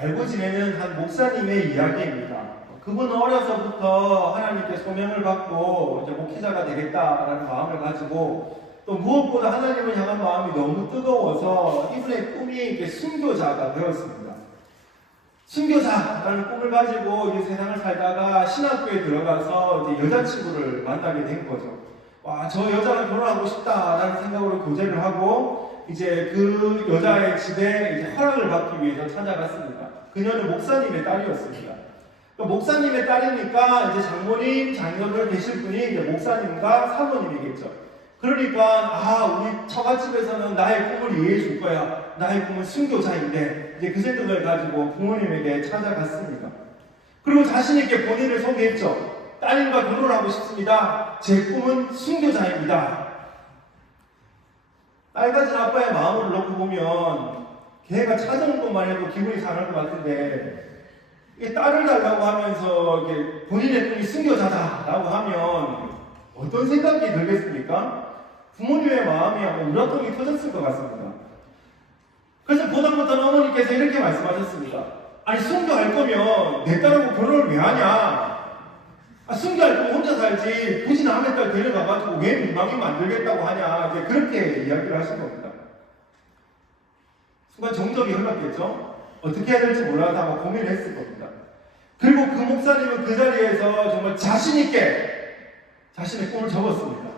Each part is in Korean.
알고 지내는 한 목사님의 이야기입니다. 그분은 어려서부터 하나님께 소명을 받고 이제 목회자가 되겠다라는 마음을 가지고 또 무엇보다 하나님을 향한 마음이 너무 뜨거워서 이분의 꿈이 순교자가 되었습니다. 순교자라는 꿈을 가지고 이 세상을 살다가 신학교에 들어가서 이제 여자친구를 만나게 된 거죠. 와, 저 여자랑 결혼하고 싶다라는 생각으로 교제를 하고 이제 그 여자의 집에 이제 허락을 받기 위해서 찾아갔습니다. 그녀는 목사님의 딸이었습니다. 목사님의 딸이니까 이제 장모님, 장녀들 되실 분이 이제 목사님과 사모님이겠죠. 그러니까 우리 처갓집에서는 나의 꿈을 이해해 줄 거야. 나의 꿈은 순교자인데 이제 그 생각을 가지고 부모님에게 찾아갔습니다. 그리고 자신 있게 본인을 소개했죠. 따님과 결혼을 하고 싶습니다. 제 꿈은 순교자입니다. 딸 가진 아빠의 마음을 놓고 보면 걔가 찾아온 것만 해도 기분이 상할 것 같은데 딸을 달라고 하면서 본인의 꿈이 순교자다라고 하면 어떤 생각이 들겠습니까? 부모님의 마음이 아마 우라통이 터졌을 것 같습니다. 그래서 보다못한 어머니께서 이렇게 말씀하셨습니다. 아니 순교할 거면 내 딸하고 결혼을 왜 하냐? 순교할 거면 혼자 살지 굳이 남의 딸 데려가가지고 왜 민망히 만들겠다고 하냐? 이제 그렇게 이야기를 하신 겁니다. 순간 정적이 흘렀겠죠? 어떻게 해야 될지 몰라서 아마 고민을 했을 겁니다. 그리고 그 목사님은 그 자리에서 정말 자신있게 자신의 꿈을 적었습니다.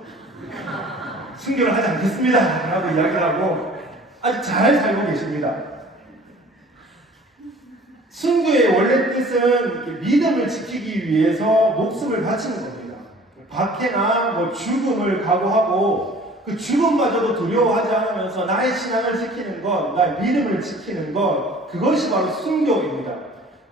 순교를 하지 않겠습니다 라고 이야기를 하고 아주 잘 살고 계십니다. 순교의 원래 뜻은 믿음을 지키기 위해서 목숨을 바치는 겁니다. 박해나 죽음을 각오하고 그 죽음마저도 두려워하지 않으면서 나의 신앙을 지키는 것, 나의 믿음을 지키는 것, 그것이 바로 순교입니다.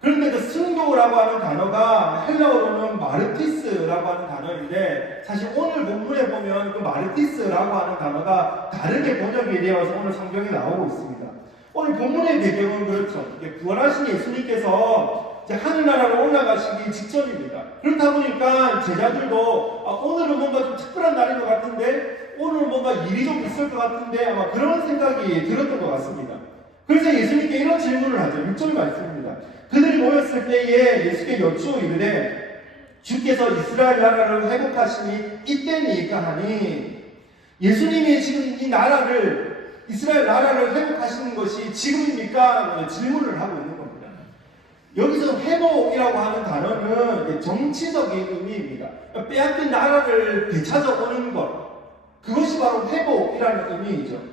그런데 그 순교라고 하는 단어가 헬라어로는 마르티스라고 하는 단어인데 사실 오늘 본문에 보면 그 마르티스라고 하는 단어가 다르게 번역이 되어서 오늘 성경에 나오고 있습니다. 오늘 본문의 배경은 그렇죠. 부활하신 예수님께서 이제 하늘나라로 올라가시기 직전입니다. 그렇다 보니까 제자들도 오늘은 뭔가 좀 특별한 날인 것 같은데 오늘 뭔가 일이 좀 있을 것 같은데 아마 그런 생각이 들었던 것 같습니다. 그래서 예수님께 이런 질문을 하죠. 6절 말씀입니다. 그들이 모였을 때에 예수께 여쭈어 이르되 주께서 이스라엘 나라를 회복하시니 이때니까 하니 예수님이 지금 이 나라를 이스라엘 나라를 회복하시는 것이 지금입니까? 질문을 하고 있는 겁니다. 여기서 회복이라고 하는 단어는 정치적인 의미입니다. 빼앗긴 나라를 되찾아오는 것 그것이 바로 회복이라는 의미이죠.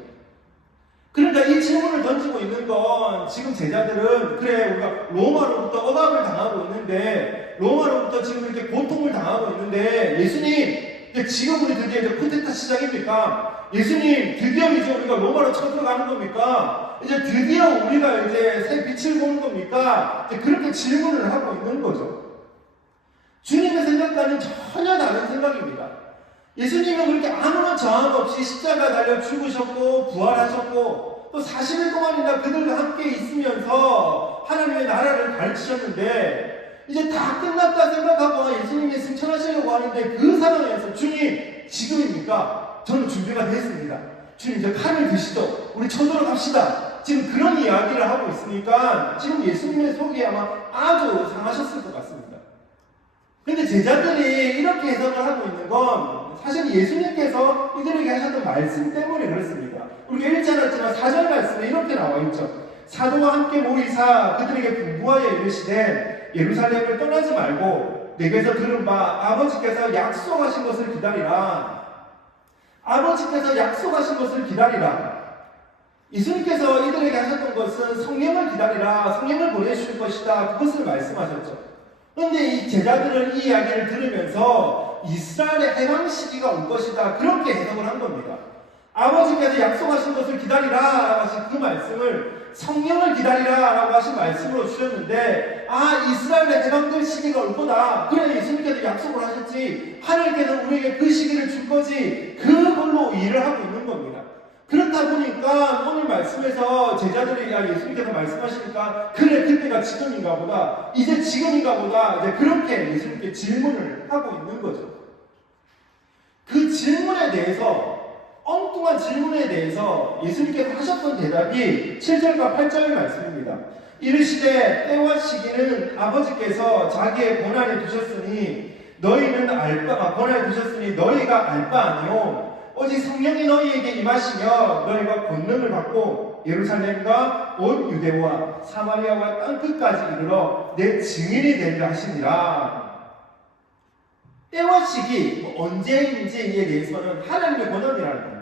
그러니까 이 질문을 던지고 있는 건 지금 제자들은 그래 우리가 로마로부터 억압을 당하고 있는데 로마로부터 지금 이렇게 고통을 당하고 있는데 예수님 지금 우리 드디어 이제 쿠데타 시작입니까? 예수님 드디어 이제 우리가 로마로 쳐들어가는 겁니까? 이제 드디어 우리가 이제 새 빛을 보는 겁니까? 이제 그렇게 질문을 하고 있는 거죠. 주님의 생각과는 전혀 다른 생각입니다. 예수님은 그렇게 아무런 저항 없이 십자가 달려 죽으셨고 부활하셨고 또 40일 동안이나 그들과 함께 있으면서 하나님의 나라를 가르치셨는데 이제 다 끝났다 생각하고 예수님이 승천하시려고 하는데 그 상황에서 주님 지금입니까? 저는 준비가 됐습니다. 주님 이제 칼을 드시죠. 우리 쳐들어 갑시다. 지금 그런 이야기를 하고 있으니까 지금 예수님의 속이 아마 아주 상하셨을 것 같습니다. 그런데 제자들이 이렇게 해석을 하고 있는 건 사실 예수님께서 이들에게 하셨던 말씀 때문에 그렇습니다. 우리가 읽지 않았지만 4절 말씀에 이렇게 나와 있죠. 사도와 함께 모이사 그들에게 분부하여 이르시되 예루살렘을 떠나지 말고 내게서 들은 바 아버지께서 약속하신 것을 기다리라. 아버지께서 약속하신 것을 기다리라. 예수님께서 이들에게 하셨던 것은 성령을 기다리라. 성령을 보내주실 것이다. 그것을 말씀하셨죠. 그런데 이 제자들은 이 이야기를 들으면서 이스라엘의 해방 시기가 올 것이다. 그렇게 해석을 한 겁니다. 아버지께서 약속하신 것을 기다리라 라고 하신 그 말씀을 성령을 기다리라 라고 하신 말씀으로 주셨는데 이스라엘의 해방될 시기가 올 거다. 그래 예수님께서 약속을 하셨지 하나님께서 우리에게 그 시기를 줄 거지 그걸로 이해를 하고 있는 겁니다. 그렇다 보니까 오늘 말씀에서 제자들이 예수님께서 말씀하시니까 그래 그때가 지금인가 보다 이제 지금인가 보다 이제 그렇게 예수님께 질문을 하고 있는 거죠. 그 질문에 대해서 엉뚱한 질문에 대해서 예수님께서 하셨던 대답이 7절과 8절 말씀입니다. 이르시되 때와 시기는 아버지께서 자기의 권한에 두셨으니 권한에 두셨으니 너희가 알 바 아니요 오직 성령이 너희에게 임하시며 너희가 권능을 받고 예루살렘과 온 유대와 사마리아와 땅 끝까지 이르러 내 증인이 되리라 하시니라. 때와 시기, 언제인지에 대해서는 하나님의 권한이라는 겁니다.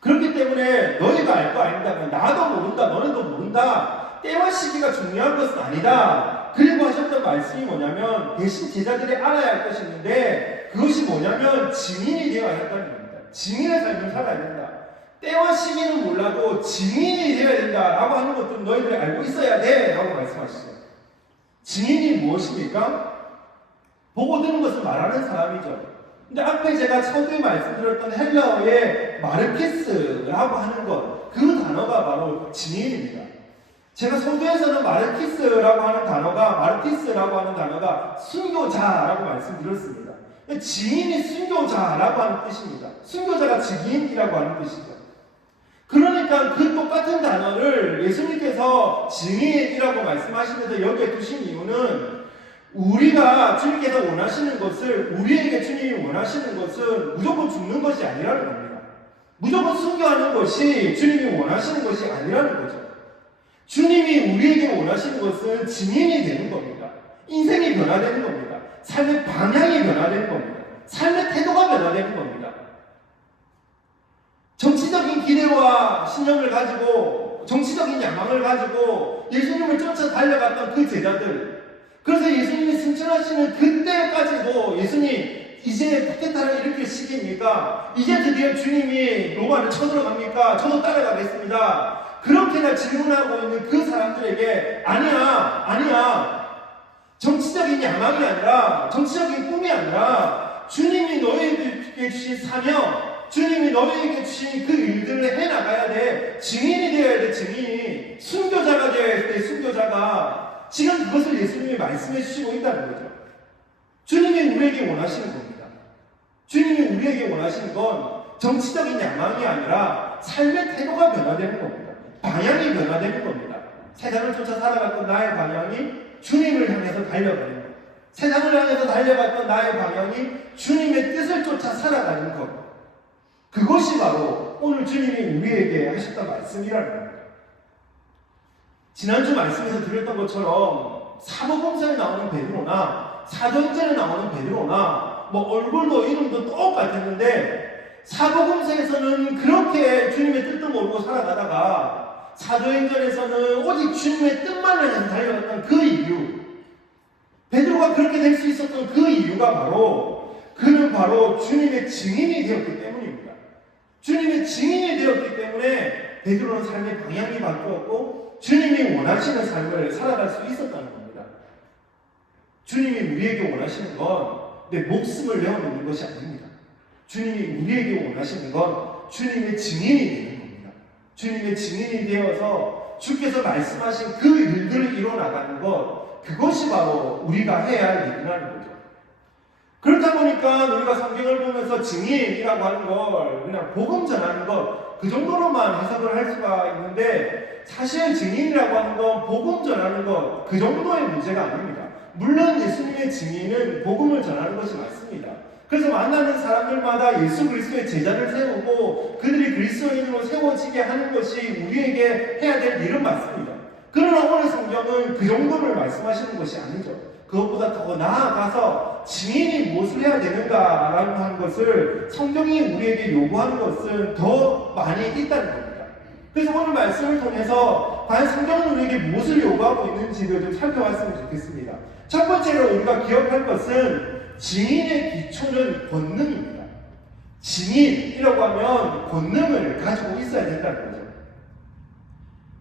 그렇기 때문에 너희가 알 거 아닌다면 나도 모른다, 너네도 모른다. 때와 시기가 중요한 것은 아니다. 그리고 하셨던 말씀이 뭐냐면 대신 제자들이 알아야 할 것이 있는데 그것이 뭐냐면 증인이 되어야 한다는 겁니다. 증인의 삶을 살아야 된다. 때와 시기는 몰라도 증인이 되어야 된다라고 하는 것도 너희들이 알고 있어야 돼 라고 말씀하시죠. 증인이 무엇입니까? 보고 드는 것을 말하는 사람이죠. 근데 앞에 제가 처음에 말씀드렸던 헬라어의 마르키스라고 하는 것, 그 단어가 바로 증인입니다. 제가 소두에서는 마르키스라고 하는 단어가 순교자라고 말씀드렸습니다. 증인이 순교자라고 하는 뜻입니다. 순교자가 증인이라고 하는 뜻이죠. 그러니까 그 똑같은 단어를 예수님께서 증인이라고 말씀하시면서 여기에 두신 이유는 우리가 주님께서 원하시는 것을, 우리에게 주님이 원하시는 것은 무조건 죽는 것이 아니라는 겁니다. 무조건 순교하는 것이 주님이 원하시는 것이 아니라는 거죠. 주님이 우리에게 원하시는 것은 증인이 되는 겁니다. 인생이 변화되는 겁니다. 삶의 방향이 변화되는 겁니다. 삶의 태도가 변화되는 겁니다. 정치적인 기대와 신념을 가지고, 정치적인 야망을 가지고 예수님을 쫓아 달려갔던 그 제자들, 그래서 예수님이 승천하시는 그때까지도 예수님 이제 쿠데타를 일으킬 시기입니까? 이제 드디어 주님이 로마를 쳐들어갑니까? 저도 따라가겠습니다. 그렇게나 질문하고 있는 그 사람들에게 아니야. 정치적인 야망이 아니라, 정치적인 꿈이 아니라 주님이 너희에게 주신 사명, 주님이 너희에게 주신 그 일들을 해나가야 돼. 증인이 되어야 돼. 증인이. 순교자가 되어야 돼. 순교자가. 지금 그것을 예수님이 말씀해 주시고 있다는 거죠. 주님이 우리에게 원하시는 겁니다. 주님이 우리에게 원하시는 건 정치적인 야망이 아니라 삶의 태도가 변화되는 겁니다. 방향이 변화되는 겁니다. 세상을 쫓아 살아갔던 나의 방향이 주님을 향해서 달려가는 것. 세상을 향해서 달려갔던 나의 방향이 주님의 뜻을 쫓아 살아가는 것. 그것이 바로 오늘 주님이 우리에게 하셨던 말씀이라는 겁니다. 지난주 말씀에서 드렸던 것처럼 사도행전에 나오는 베드로나 사도행전에 나오는 베드로나 얼굴도 이름도 똑같았는데 사도행전에서는 그렇게 주님의 뜻도 모르고 살아가다가 사도행전에서는 오직 주님의 뜻만을 향해서 달려갔던 그 이유, 베드로가 그렇게 될 수 있었던 그 이유가 그는 바로 주님의 증인이 되었기 때문입니다. 주님의 증인이 되었기 때문에 베드로는 삶의 방향이 바뀌었고 주님이 원하시는 삶을 살아갈 수 있었다는 겁니다. 주님이 우리에게 원하시는 건 내 목숨을 내어놓는 것이 아닙니다. 주님이 우리에게 원하시는 건 주님의 증인이 되는 겁니다. 주님의 증인이 되어서 주께서 말씀하신 그 일들을 이뤄나가는 것, 그것이 바로 우리가 해야 할 일이라는 거죠. 그렇다 보니까 우리가 성경을 보면서 증인이라고 하는 걸 그냥 복음 전하는 것, 그 정도로만 해석을 할 수가 있는데 사실 증인이라고 하는 건 복음 전하는 것, 그 정도의 문제가 아닙니다. 물론 예수님의 증인은 복음을 전하는 것이 맞습니다. 그래서 만나는 사람들마다 예수 그리스도의 제자를 세우고 그들이 그리스도인으로 세워지게 하는 것이 우리에게 해야 될 일은 맞습니다. 그러나 오늘 성경은 그 정도를 말씀하시는 것이 아니죠. 그것보다 더 나아가서 증인이 무엇을 해야 되는가라는 하는 것을 성경이 우리에게 요구하는 것은 더 많이 있다는 겁니다. 그래서 오늘 말씀을 통해서 과연 성경은 우리에게 무엇을 요구하고 있는지를 좀 살펴봤으면 좋겠습니다. 첫 번째로 우리가 기억할 것은 증인의 기초는 권능입니다. 증인이라고 하면 권능을 가지고 있어야 된다는 거죠.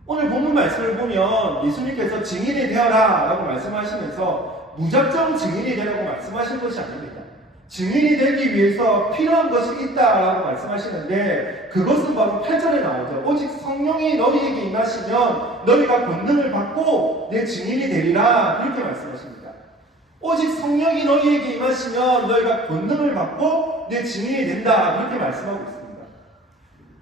오늘 본문 말씀을 보면 예수님께서 증인이 되어라 라고 말씀하시면서 무작정 증인이 되라고 말씀하신 것이 아닙니다. 증인이 되기 위해서 필요한 것이 있다라고 말씀하시는데 그것은 바로 8절에 나오죠. 오직 성령이 너희에게 임하시면 너희가 권능을 받고 내 증인이 되리라 그렇게 말씀하십니다. 오직 성령이 너희에게 임하시면 너희가 권능을 받고 내 증인이 된다 그렇게 말씀하고 있습니다.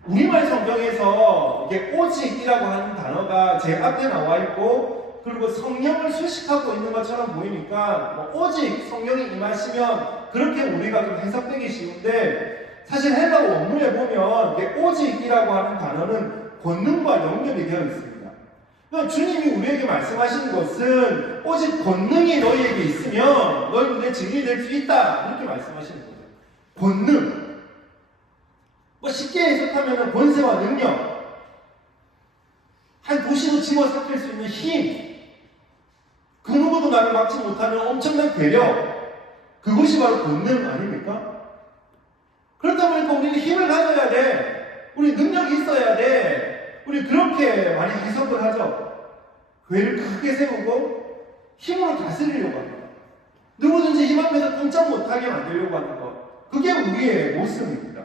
우리말 성경에서 이게 오직이라고 하는 단어가 제 앞에 나와 있고, 그리고 성령을 수식하고 있는 것처럼 보이니까 뭐 오직 성령이 임하시면 그렇게 우리가 좀 해석되기 쉬운데, 사실 헬라어 원문에 보면 이게 오직이라고 하는 단어는 권능과 연결이 되어 있습니다. 그러니까 주님이 우리에게 말씀하시는 것은 오직 권능이 너희에게 있으면 너희는 내 증인이 될 수 있다, 이렇게 말씀하시는 거죠. 권능, 뭐 쉽게 해석하면 권세와 능력, 한 도시도 집어삼킬 수 있는 힘, 그 누구도 나를 막지 못하는 엄청난 괴력, 그것이 바로 권능 아닙니까? 그렇다 보니까 우리는 힘을 가져야 돼. 우리 능력이 있어야 돼. 우리 그렇게 많이 해석을 하죠. 괴를 크게 세우고 힘으로 다스리려고 합니다. 누구든지 힘 앞에서 꼼짝 못하게 만들려고 하는 것, 그게 우리의 모습입니다.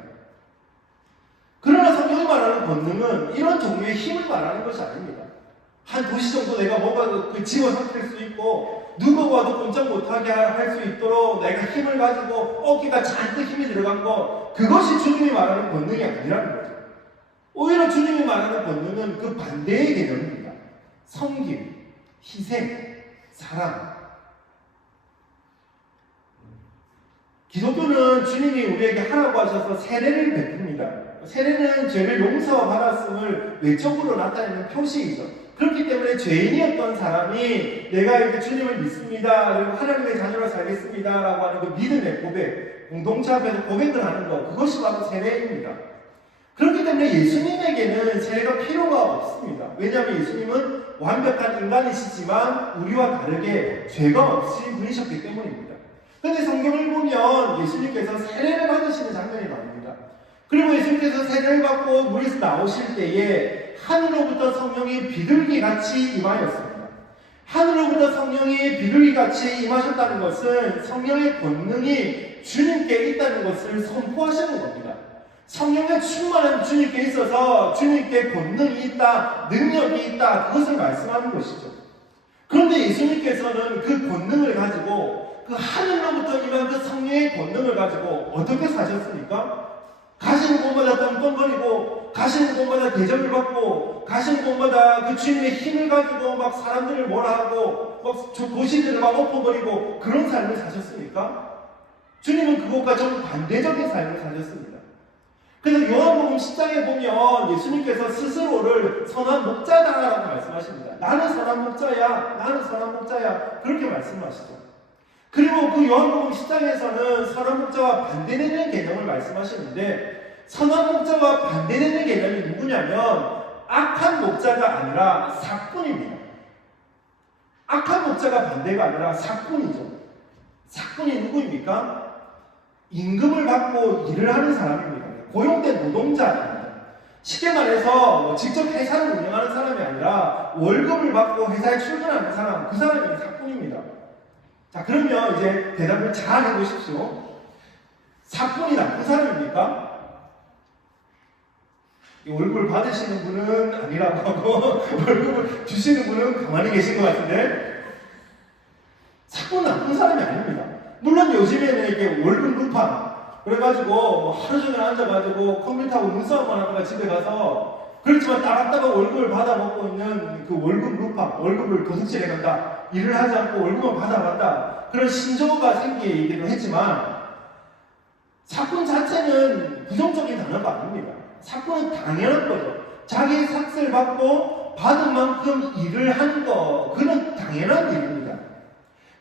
그러나 성경이 말하는 권능은 이런 종류의 힘을 말하는 것이 아닙니다. 한 도시 정도 내가 뭔가 집어삼킬 수 있고 누가 와도 꼼짝 못하게 할 수 있도록 내가 힘을 가지고 어깨가 잔뜩 힘이 들어간 것, 그것이 주님이 말하는 권능이 아니라는 거죠. 오히려 주님이 말하는 권능은 그 반대의 개념입니다. 섬김, 희생, 사랑. 기독교는 주님이 우리에게 하라고 하셔서 세례를 베풉니다. 세례는 죄를 용서받았음을 외적으로 나타내는 표시이죠. 그렇기 때문에 죄인이었던 사람이 내가 이제 주님을 믿습니다, 그리고 하나님의 자녀로 살겠습니다 라고 하는 그 믿음의 고백, 공동체 앞에서 고백을 하는 것, 그것이 바로 세례입니다. 그렇기 때문에 예수님에게는 세례가 필요가 없습니다. 왜냐하면 예수님은 완벽한 인간이시지만 우리와 다르게 죄가 없으신 분이셨기 때문입니다. 그런데 성경을 보면 예수님께서 세례를 받으시는 장면이 나옵니다. 그리고 예수님께서 세례를 받고 물에서 나오실 때에 하늘로부터 성령이 비둘기같이 임하였습니다. 하늘로부터 성령이 비둘기같이 임하셨다는 것은 성령의 권능이 주님께 있다는 것을 선포하시는 겁니다. 성령의 충만한 주님께 있어서 주님께 권능이 있다, 능력이 있다, 그것을 말씀하는 것이죠. 그런데 예수님께서는 그 권능을 가지고, 그 하늘로부터 임한 그 성령의 권능을 가지고 어떻게 사셨습니까? 가시는 곳마다 떵떵거리고, 가시는 곳마다 대접을 받고, 가시는 곳마다 그 주님의 힘을 가지고 막 사람들을 뭐라 하고, 막 도시들을 막 엎어버리고, 그런 삶을 사셨습니까? 주님은 그것과 좀 반대적인 삶을 사셨습니다. 그래서 요한복음 10장에 보면 예수님께서 스스로를 선한 목자다라고 말씀하십니다. 나는 선한 목자야, 나는 선한 목자야, 그렇게 말씀하시죠. 그리고 그 요한복음 10장에서는 선한 목자와 반대되는 개념을 말씀하시는데, 선한 목자와 반대되는 개념이 누구냐면 악한 목자가 아니라 사꾼입니다. 악한 목자가 반대가 아니라 사꾼이죠. 사꾼이 누구입니까? 임금을 받고 일을 하는 사람입니다. 고용된 노동자입니다. 쉽게 말해서 직접 회사를 운영하는 사람이 아니라 월급을 받고 회사에 출근하는 사람, 그 사람이 사꾼입니다. 자, 그러면 이제 대답을 잘 해보십시오. 사꾼이 나쁜 사람입니까? 월급을 받으시는 분은 아니라고 하고 월급을 주시는 분은 가만히 계신 것 같은데, 사꾼은 나쁜 사람이 아닙니다. 물론 요즘에는 이게 월급 루팡 그래가지고 뭐 하루 종일 앉아가지고 컴퓨터하고 눈싸움만 하다가 집에 가서, 그렇지만 따박따박 월급을 받아먹고 있는 그 월급 루팡, 월급을 도둑질해 간다, 일을 하지 않고 월급만 받아간다, 그런 신조어가 생기기도 했지만, 사꾼 자체는 부정적인 단어가 아닙니다. 사꾼은 당연한 거죠. 자기의 삭스를 받고 받은 만큼 일을 하는 거, 그건 당연한 일입니다.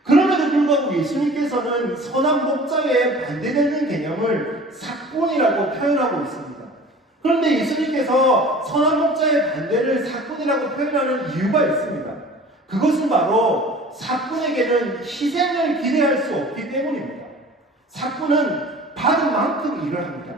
그럼에도 불구하고 예수님께서는 선한 목자에 반대되는 개념을 사꾼이라고 표현하고 있습니다. 그런데 예수님께서 선한 목자의 반대를 사꾼이라고 표현하는 이유가 있습니다. 그것은 바로 사꾼에게는 희생을 기대할 수 없기 때문입니다. 사꾼은 받은 만큼 일을 합니다.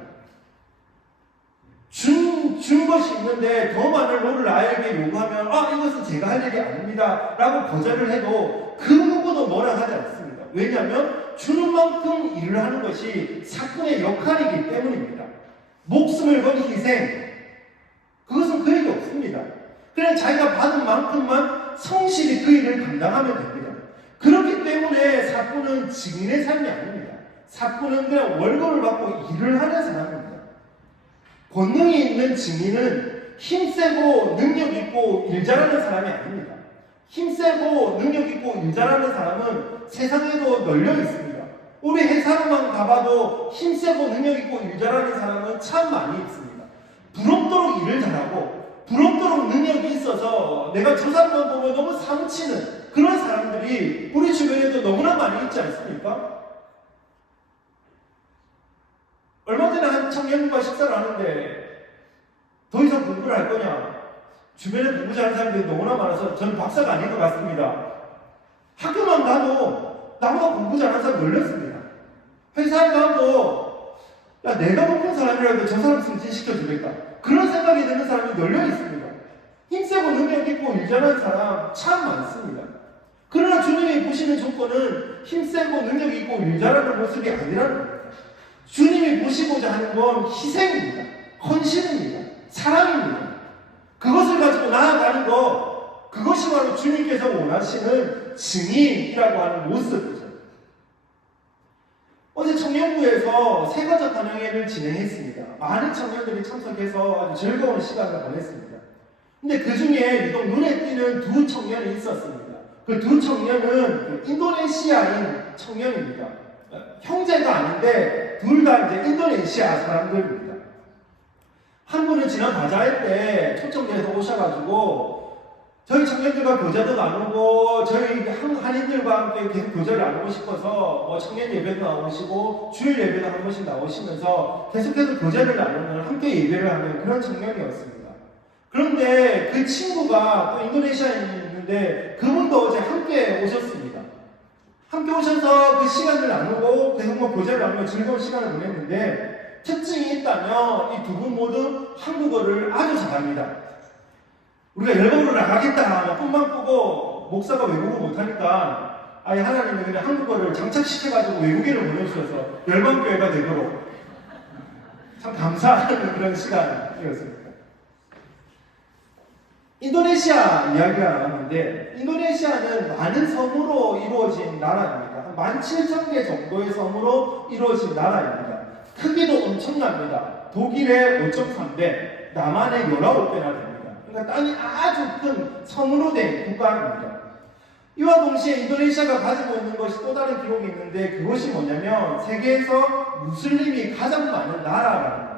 준 것이 있는데 더 많은 rol을 나에게 요구하면 이것은 제가 할 일이 아닙니다 라고 거절을 해도 그 누구도 뭐라 하지 않습니다. 왜냐하면 주는 만큼 일을 하는 것이 사꾼의 역할이기 때문입니다. 목숨을 건 희생, 그것은 그에게 없습니다. 그냥 자기가 받은 만큼만 성실히 그 일을 감당하면 됩니다. 그렇기 때문에 사꾼은 증인의 삶이 아닙니다. 사꾼은 그냥 월급을 받고 일을 하는 사람입니다. 권능이 있는 증인은 힘세고 능력 있고 일 잘하는 사람이 아닙니다. 힘세고 능력 있고 일 잘하는 사람은 세상에도 널려 있습니다. 우리 회사로만 가봐도 힘세고 능력 있고 일 잘하는 사람은 참 많이 있습니다. 부럽도록 일을 잘하고 부럽도록 능력이 있어서 내가 저 사람만 보면 너무 사무치는 그런 사람들이 우리 주변에도 너무나 많이 있지 않습니까? 얼마 전에 한 청년과 식사를 하는데 더 이상 공부를 할 거냐? 주변에 공부 잘하는 사람들이 너무나 많아서 저는 박사가 아닌 것 같습니다. 학교만 가도 나보다 공부 잘하는 사람 열렸습니다. 회사에 가도 야, 내가 높은 사람이라도 저 사람 승진시켜주겠다. 그런 생각이 드는 사람이 널려 있습니다. 힘세고 능력 있고 일 잘하는 사람 참 많습니다. 그러나 주님이 보시는 조건은 힘세고 능력 있고 일 잘하는 모습이 아니라는 겁니다. 주님이 보시고자 하는 건 희생입니다. 헌신입니다. 사랑입니다. 그것을 가지고 나아가는 것, 그것이 바로 주님께서 원하시는 증인이라고 하는 모습이죠. 어제 청년부에서 세가족 환영회를 진행했습니다. 많은 청년들이 참석해서 아주 즐거운 시간을 보냈습니다. 근데 그 중에 유독 눈에 띄는 두 청년이 있었습니다. 그 두 청년은 인도네시아인 청년입니다. 형제가 아닌데 둘 다 이제 인도네시아 사람들입니다. 한 분은 지난 바자회 때 초청돼서 오셔가지고 저희 청년들과 교제도 나누고 저희 한인들과 함께 계속 교제를 나누고 싶어서 뭐 청년 예배도 나오시고 주일 예배도 한 번씩 나오시면서 계속해서 교제를 나누는 함께 예배를 하는 그런 청년이었습니다. 그런데 그 친구가 또 인도네시아에 있는데 그분도 어제 함께 오셨습니다. 함께 오셔서 그 시간을 나누고 계속 뭐 교제를 나누며 즐거운 시간을 보냈는데 특징이 있다면 이 두 분 모두 한국어를 아주 잘합니다. 우리가 열방으로 나가겠다 꿈만 꾸고 목사가 외국어 못하니까 아예 하나님은 그냥 한국어를 장착시켜가지고 외국인을 보내주셔서 열방교회가 되도록 참 감사하는 그런 시간이었습니다. 인도네시아 이야기가 나왔는데 인도네시아는 많은 섬으로 이루어진 나라입니다. 17,000개 정도의 섬으로 이루어진 나라입니다. 크기도 엄청납니다. 독일의 5.3배, 남한의 19배나 됩니다. 그러니까 땅이 아주 큰 섬으로 된 국가입니다. 이와 동시에 인도네시아가 가지고 있는 것이 또 다른 기록이 있는데 그것이 뭐냐면 세계에서 무슬림이 가장 많은 나라라는 겁니다.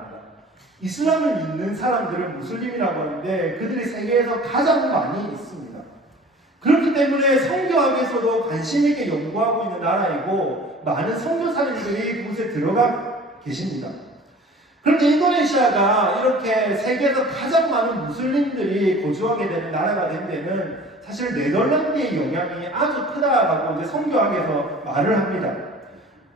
이슬람을 믿는 사람들을 무슬림이라고 하는데 그들이 세계에서 가장 많이 있습니다. 그렇기 때문에 선교학에서도 관심 있게 연구하고 있는 나라이고 많은 선교사님들이 그곳에 들어가 계십니다. 그런데 인도네시아가 이렇게 세계에서 가장 많은 무슬림들이 거주하게 되는 나라가 된 데는 사실 네덜란드의 영향이 아주 크다라고 이제 선교학에서 말을 합니다.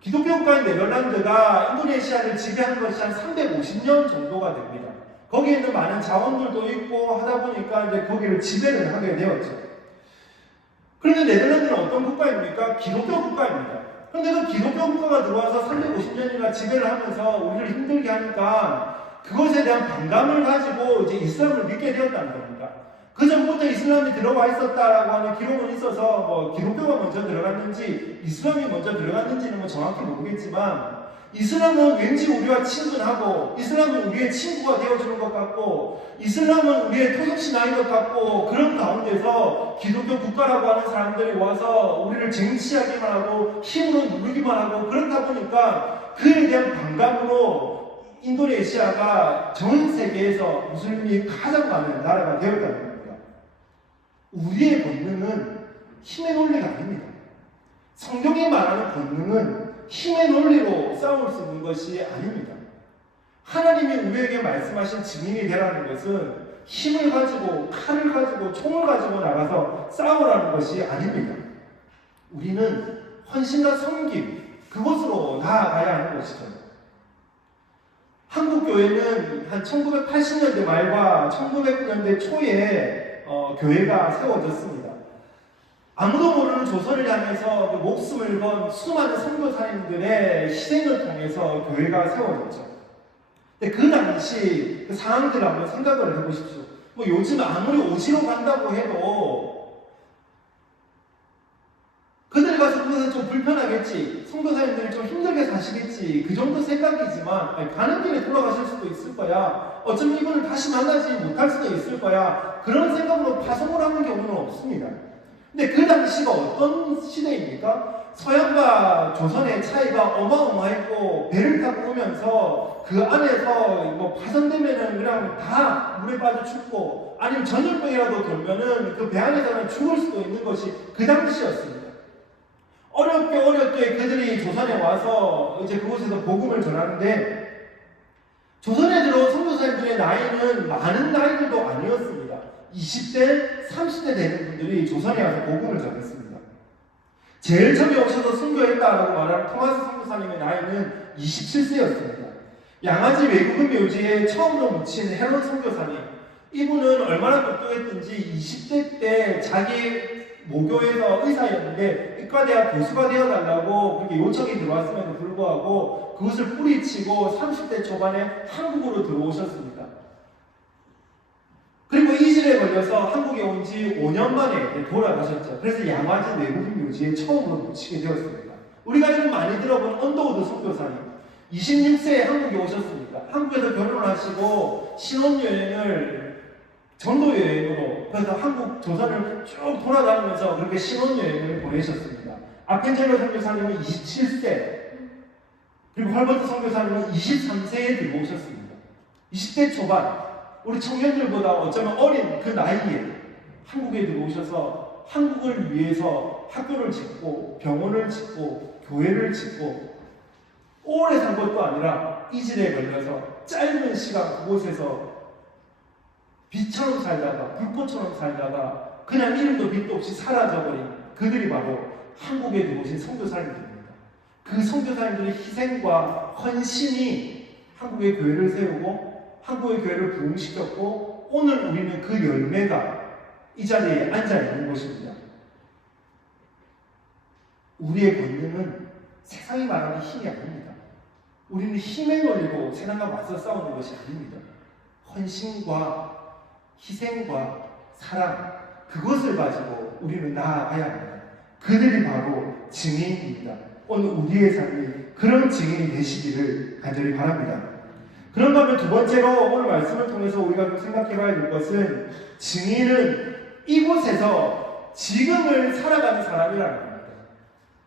기독교 국가인 네덜란드가 인도네시아를 지배한 것이 한 350년 정도가 됩니다. 거기에 있는 많은 자원들도 있고 하다 보니까 이제 거기를 지배를 하게 되었죠. 그런데 네덜란드는 어떤 국가입니까? 기독교 국가입니다. 그런데 그 기독교 국가가 들어와서 350년이나 지배를 하면서 우리를 힘들게 하니까 그것에 대한 반감을 가지고 이제 이슬람을 믿게 되었다는 겁니다. 그 전부터 이슬람이 들어와 있었다라고 하는 기록은 있어서 뭐 기독교가 먼저 들어갔는지 이슬람이 먼저 들어갔는지는 뭐 정확히 모르겠지만 이슬람은 왠지 우리와 친근하고 이슬람은 우리의 친구가 되어주는 것 같고 이슬람은 우리의 토속신앙인 것 같고 그런 가운데서 기독교 국가라고 하는 사람들이 와서 우리를 쟁취하기만 하고 힘으로 누르기만 하고 그렇다 보니까 그에 대한 반감으로 인도네시아가 전 세계에서 무슬림이 가장 많은 나라가 되었다는 겁니다. 우리의 권능은 힘의 논리가 아닙니다. 성경이 말하는 권능은 힘의 논리로 싸울 수 있는 것이 아닙니다. 하나님이 우리에게 말씀하신 증인이 되라는 것은 힘을 가지고 칼을 가지고 총을 가지고 나가서 싸우라는 것이 아닙니다. 우리는 헌신과 섬김 그것으로 나아가야 하는 것이죠. 한국교회는 한 1980년대 말과 1900년대 초에 교회가 세워졌습니다. 아무도 모르는 조선을 향해서 그 목숨을 건 수많은 선교사님들의 희생을 통해서 교회가 세워졌죠. 근데 그 당시 그 상황들을 한번 생각을 해보십시오. 뭐 요즘 아무리 오시러 간다고 해도 그들 가서 그것을 좀 불편하겠지, 선교사님들이 좀 힘들게 사시겠지, 그 정도 생각이지만 아니, 가는 길에 돌아가실 수도 있을 거야. 어쩌면 이분을 다시 만나지 못할 수도 있을 거야. 그런 생각으로 파송을 하는 경우는 없습니다. 근데 그 당시가 어떤 시대입니까? 서양과 조선의 차이가 어마어마했고 배를 타고 오면서 그 안에서 뭐 파손되면은 그냥 다 물에 빠져 죽고 아니면 전염병이라도 돌면은 그 배 안에서는 죽을 수도 있는 것이 그 당시였습니다. 어렵게 그들이 조선에 와서 이제 그곳에서 복음을 전하는데 조선에 들어온 선교사님들의 나이는 많은 나이들도 아니었습니다. 20대, 30대 되는 분들이 조선에 와서 복음을 전했습니다. 제일 처음에 오셔서 선교했다라고 말하는 토마스 선교사님의 나이는 27세였습니다. 양아지 외국인 묘지에 처음으로 묻힌 헤론 선교사님, 이분은 얼마나 똑똑했든지 20대 때 자기 모교에서 의사였는데 의과대학 교수가 되어달라고 그렇게 요청이 들어왔음에도 불구하고 그것을 뿌리치고 30대 초반에 한국으로 들어오셨습니다. 그리고 이질에 걸려서 한국에 온 지 5년 만에 돌아가셨죠. 그래서 양화진 외국인 묘지에 처음으로 묻히게 되었습니다. 우리가 좀 많이 들어본 언더우드 선교사님, 26세에 한국에 오셨습니다. 한국에서 결혼하시고 신혼여행을 전도여행으로, 그래서 한국 조선을 쭉 돌아다니면서 그렇게 신혼여행을 보내셨습니다. 아펜젤로 선교사님은 27세, 그리고 헐버트 선교사님은 23세에 들어오셨습니다. 20대 초반, 우리 청년들보다 어쩌면 어린 그 나이에 한국에 들어오셔서 한국을 위해서 학교를 짓고 병원을 짓고 교회를 짓고 오래 산 것도 아니라 이질에 걸려서 짧은 시간 그곳에서 빛처럼 살다가 불꽃처럼 살다가 그냥 이름도 빛도 없이 사라져버린 그들이 바로 한국에 들어오신 선교사님들입니다. 그 선교사님들의 희생과 헌신이 한국의 교회를 세우고 한국의 교회를 부흥시켰고 오늘 우리는 그 열매가 이 자리에 앉아있는 것입니다. 우리의 권능은 세상이 말하는 힘이 아닙니다. 우리는 힘에 놀리고 세상과 맞서 싸우는 것이 아닙니다. 헌신과 희생과 사랑, 그것을 가지고 우리는 나아가야 합니다. 그들이 바로 증인입니다. 오늘 우리의 삶이 그런 증인이 되시기를 간절히 바랍니다. 그런가 하면 두 번째로 오늘 말씀을 통해서 우리가 좀 생각해 봐야 될 것은 증인은 이곳에서 지금을 살아가는 사람이라는 겁니다.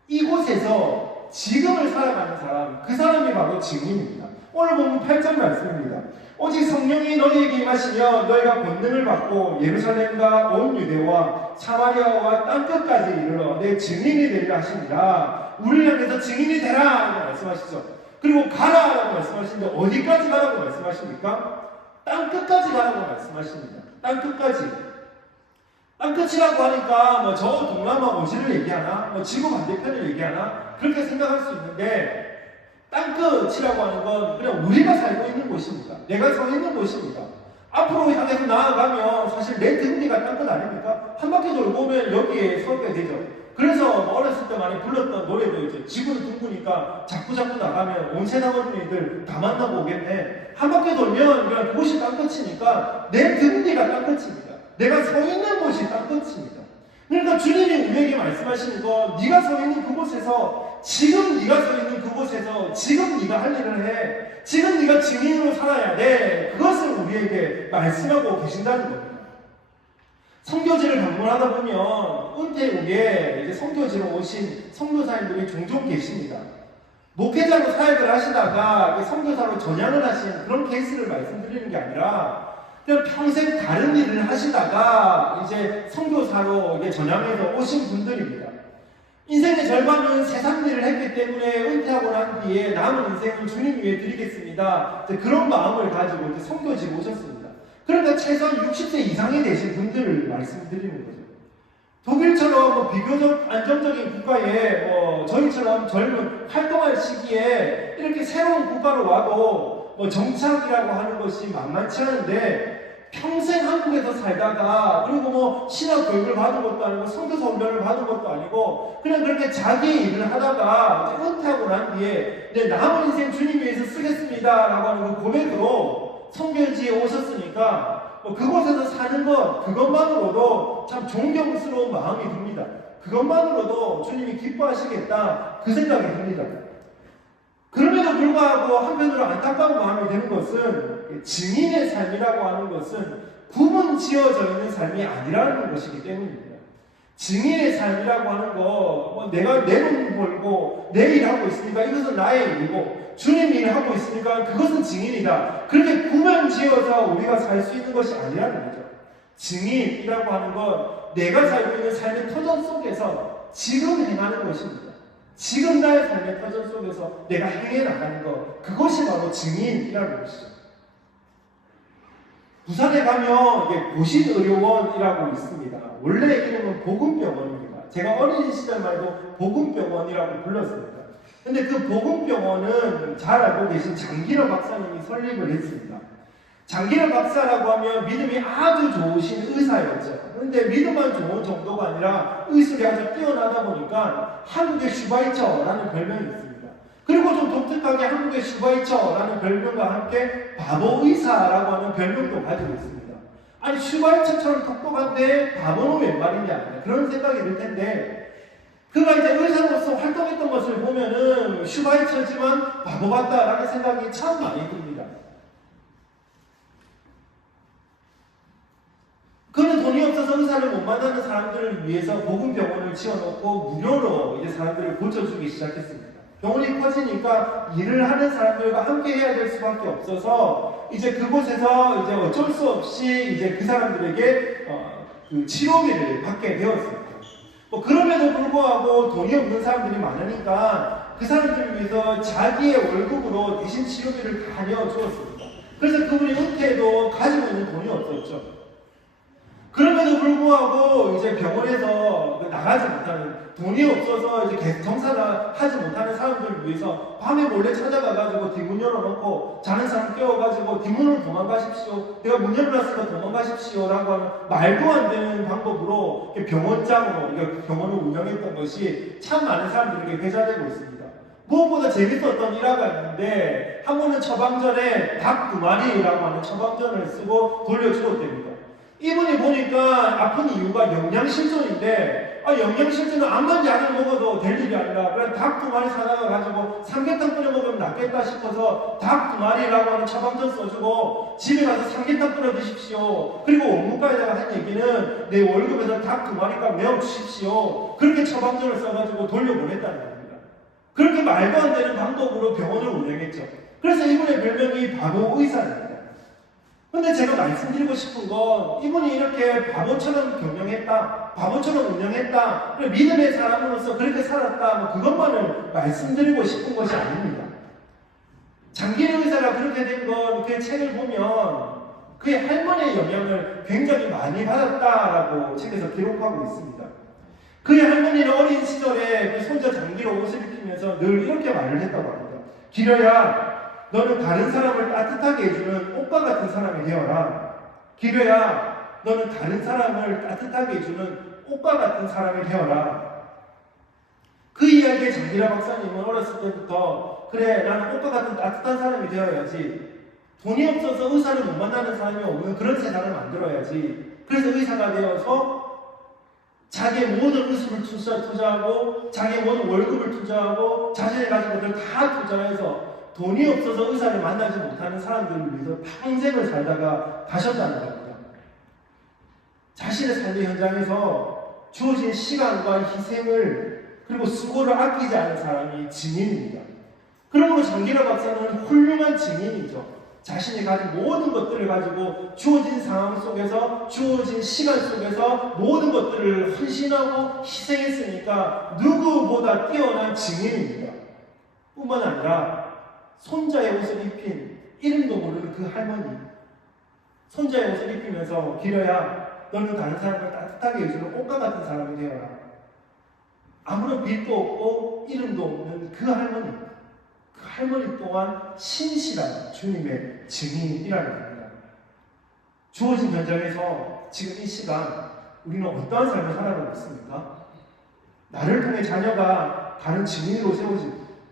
이곳에서 지금을 살아가는 사람, 그 사람이 바로 증인입니다. 오늘 보면 8절 말씀입니다. 오직 성령이 너희에게 임하시며 너희가 권능을 받고 예루살렘과 온 유대와 사마리아와 땅끝까지 이르러 내 증인이 되리라 하십니다. 우리를 향해서 증인이 되라 라고 말씀하시죠. 그리고 가라 라고 말씀하시는데 어디까지 가라고 말씀하십니까? 땅끝까지 가라고 말씀하십니다. 땅끝까지. 땅끝이라고 하니까 뭐 저 동남아 오지를 얘기하나? 뭐 지구 반대편을 얘기하나? 그렇게 생각할 수 있는데 땅끝이라고 하는 건 그냥 우리가 살고 있는 곳입니다. 내가 서 있는 곳입니다. 앞으로 향해서 나아가면 사실 내 등 뒤가 땅끝 아닙니까? 한 바퀴 돌고 오면 여기에 서게 되죠. 그래서 어렸을 때 많이 불렀던 노래도 이제 지구는 둥그니까 자꾸 나가면 온 세상 어린이들 다 만나고 오겠네. 한 바퀴 돌면 그냥 그곳이 땅끝이니까 내 등 뒤가 땅끝입니다. 내가 서 있는 곳이 땅끝입니다. 그러니까 주님이 우리에게 말씀하시는 건 네가 서 있는 그곳에서 지금 네가 서 있는 그곳에서 지금 네가 할 일을 해. 지금 네가 증인으로 살아야 돼. 그것을 우리에게 말씀하고 계신다는 겁니다. 선교지를 방문하다 보면 은퇴국에 이제 선교지로 오신 선교사님들이 종종 계십니다. 목회자로 사역을 하시다가 선교사로 전향을 하신 그런 케이스를 말씀드리는 게 아니라 그냥 평생 다른 일을 하시다가 이제 선교사로 이제 전향해서 오신 분들입니다. 인생의 절반은 세상 일을 했기 때문에 은퇴하고 난 뒤에 남은 인생을 주님 위해 드리겠습니다. 그런 마음을 가지고 이제 선교지로 오셨습니다. 그러니까 최소한 60세 이상이 되신 분들을 말씀드리는 거죠. 독일처럼 뭐 비교적 안정적인 국가에 저희처럼 젊은 활동할 시기에 이렇게 새로운 국가로 와도 정착이라고 하는 것이 만만치 않은데 평생 한국에서 살다가 그리고 신학 교육을 받은 것도 아니고 선교사 훈련을 받은 것도 아니고 그냥 그렇게 자기 일을 하다가 이제 은퇴하고 난 뒤에 내 남은 인생 주님 위해서 쓰겠습니다 라고 하는 그 고백으로 선교지에 오셨으니까 그곳에서 사는 것, 그것만으로도 참 존경스러운 마음이 듭니다. 그것만으로도 주님이 기뻐하시겠다, 그 생각이 듭니다. 그럼에도 불구하고 한편으로 안타까운 마음이 드는 것은 증인의 삶이라고 하는 것은 구분 지어져 있는 삶이 아니라는 것이기 때문입니다. 증인의 삶이라고 하는 거, 내가 내 돈 벌고 내 일하고 있으니까 이것은 나의 일이고 주님 일을 하고 있으니까 그것은 증인이다. 그렇게 구분 지어서 우리가 살 수 있는 것이 아니라는 거죠. 증인이라고 하는 건 내가 살고 있는 삶의 터전 속에서 지금 행하는 것입니다. 지금 나의 삶의 터전 속에서 내가 행해 나가는 것, 그것이 바로 증인이라는 것이죠. 부산에 가면 고신의료원이라고 있습니다. 원래 이름은 복음병원입니다. 제가 어린 시절만 해도 복음병원이라고 불렀습니다. 근데 그 복음병원은 잘 알고 계신 장기러 박사님이 설립을 했습니다. 장기러 박사라고 하면 믿음이 아주 좋으신 의사였죠. 그런데 믿음만 좋은 정도가 아니라 의술이 아주 뛰어나다 보니까 한국의 슈바이처라는 별명이 있습니다. 그리고 좀 독특하게 한국의 슈바이처라는 별명과 함께 바보 의사라고 하는 별명도 가지고 있습니다. 아니 슈바이처처럼 똑똑한데 바보는 웬 말이냐 그런 생각이 들 텐데 그가 이제 의사로서 활동했던 것을 보면은 슈바이처지만 바보 같다라는 생각이 참 많이 듭니다. 그는 돈이 없어서 의사를 못 만나는 사람들을 위해서 복음병원을 지어놓고 무료로 이제 사람들을 고쳐주기 시작했습니다. 병원이 커지니까 일을 하는 사람들과 함께 해야 될 수밖에 없어서 이제 그곳에서 이제 어쩔 수 없이 이제 그 사람들에게 그 치료비를 받게 되었습니다. 그럼에도 불구하고 돈이 없는 사람들이 많으니까 그 사람들을 위해서 자기의 월급으로 대신 치료비를 다 내어주었습니다. 그래서 그분이 은퇴해도 가지고 있는 돈이 없었죠. 그럼에도 불구하고 이제 병원에서 나가지 못하는 돈이 없어서 이제 정사나 하지 못하는 사람들을 위해서 밤에 몰래 찾아가가지고 뒷문 열어놓고 자는 사람 깨워가지고 뒷문으로 도망가십시오. 내가 문 열어놨으니까 도망가십시오라고 하는 말도 안 되는 방법으로 병원장으로 병원을 운영했던 것이 참 많은 사람들에게 회자되고 있습니다. 무엇보다 재밌었던 일화가 있는데 한 번은 처방전에 닭 2마리라고 하는 처방전을 쓰고 돌려주었답니다. 이분이 보니까 아픈 이유가 영양실조인데 영양실조는 암만 약을 먹어도 될 일이 아니라 그냥 닭 2마리 사다가 가지고 삼계탕 끓여 먹으면 낫겠다 싶어서 닭 2마리라고 하는 처방전 써주고 집에 가서 삼계탕 끓여 드십시오. 그리고 원무과에다가 한 얘기는 내 월급에서 닭 2마리값 내어주십시오. 그렇게 처방전을 써가지고 돌려보냈다는 겁니다. 그렇게 말도 안 되는 방법으로 병원을 운영했죠. 그래서 이분의 별명이 바보 의사입니다. 근데 제가 말씀드리고 싶은 건 이분이 이렇게 바보처럼 경영했다, 바보처럼 운영했다, 믿음의 사람으로서 그렇게 살았다, 그것만을 말씀드리고 싶은 것이 아닙니다. 장기로 의사가 그렇게 된 건 그 책을 보면 그의 할머니의 영향을 굉장히 많이 받았다라고 책에서 기록하고 있습니다. 그의 할머니는 어린 시절에 그 손자 장기로 옷을 입히면서 늘 이렇게 말을 했다고 합니다. 기려야 너는 다른 사람을 따뜻하게 해주는 오빠 같은 사람이 되어라. 기려야 너는 다른 사람을 따뜻하게 해주는 오빠 같은 사람이 되어라. 그 이야기에 장기라 박사님은 어렸을 때부터 그래 나는 오빠 같은 따뜻한 사람이 되어야지. 돈이 없어서 의사를 못 만나는 사람이 없는 그런 세상을 만들어야지. 그래서 의사가 되어서 자기의 모든 의술을 투자하고 자기의 모든 월급을 투자하고 자신의 가진 것을 다 투자해서 돈이 없어서 의사를 만나지 못하는 사람들을 위해서 평생을 살다가 가셨다는 겁니다. 자신의 삶의 현장에서 주어진 시간과 희생을 그리고 수고를 아끼지 않은 사람이 증인입니다. 그러므로 장기라 박사는 훌륭한 증인이죠. 자신이 가진 모든 것들을 가지고 주어진 상황 속에서 주어진 시간 속에서 모든 것들을 헌신하고 희생했으니까 누구보다 뛰어난 증인입니다. 뿐만 아니라 손자의 옷을 입힌 이름도 모르는 그 할머니, 손자의 옷을 입히면서 기려야 너는 다른 사람을 따뜻하게 해주는 옷과 같은 사람이 되어라. 아무런 빚도 없고 이름도 없는 그 할머니 또한 신실한 주님의 증인이라는 겁니다. 주어진 현장에서 지금 이 시간 우리는 어떠한 삶을 살아가고 있습니까? 나를 통해 자녀가 다른 증인으로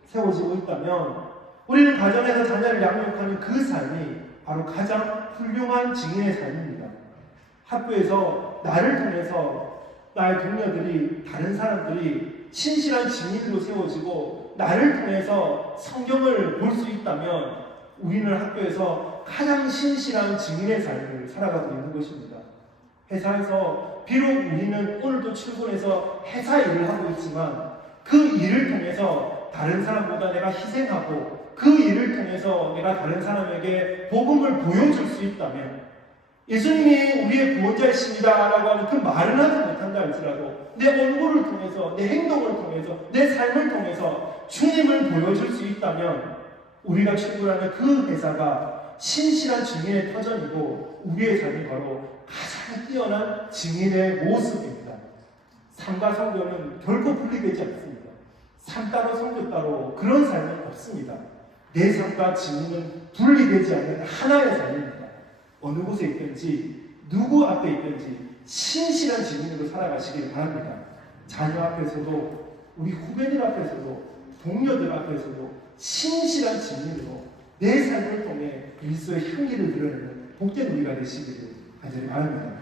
세워지고 있다면 우리는 가정에서 자녀를 양육하는 그 삶이 바로 가장 훌륭한 증인의 삶입니다. 학교에서 나를 통해서 나의 동료들이, 다른 사람들이 신실한 증인으로 세워지고 나를 통해서 성경을 볼 수 있다면 우리는 학교에서 가장 신실한 증인의 삶을 살아가고 있는 것입니다. 회사에서 비록 우리는 오늘도 출근해서 회사 일을 하고 있지만 그 일을 통해서 다른 사람보다 내가 희생하고 그 일을 통해서 내가 다른 사람에게 복음을 보여줄 수 있다면 예수님이 우리의 구원자이십니다 라고 하는 그 말은 하지 못한다 할지라도 내 얼굴을 통해서, 내 행동을 통해서, 내 삶을 통해서 주님을 보여줄 수 있다면 우리가 출근하는 그 회사가 신실한 증인의 터전이고 우리의 삶이 바로 가장 뛰어난 증인의 모습입니다. 삶과 성교는 결코 분리되지 않습니다. 삶 따로 성교 따로 그런 삶은 없습니다. 내 삶과 증인은 분리되지 않는 하나의 삶입니다. 어느 곳에 있든지 누구 앞에 있든지 신실한 증인으로 살아가시길 바랍니다. 자녀 앞에서도 우리 후배들 앞에서도 동료들 앞에서도 신실한 증인으로 내 삶을 통해 그리스도의 향기를 드러내는 복된 우리가 되시기를 간절히 바랍니다.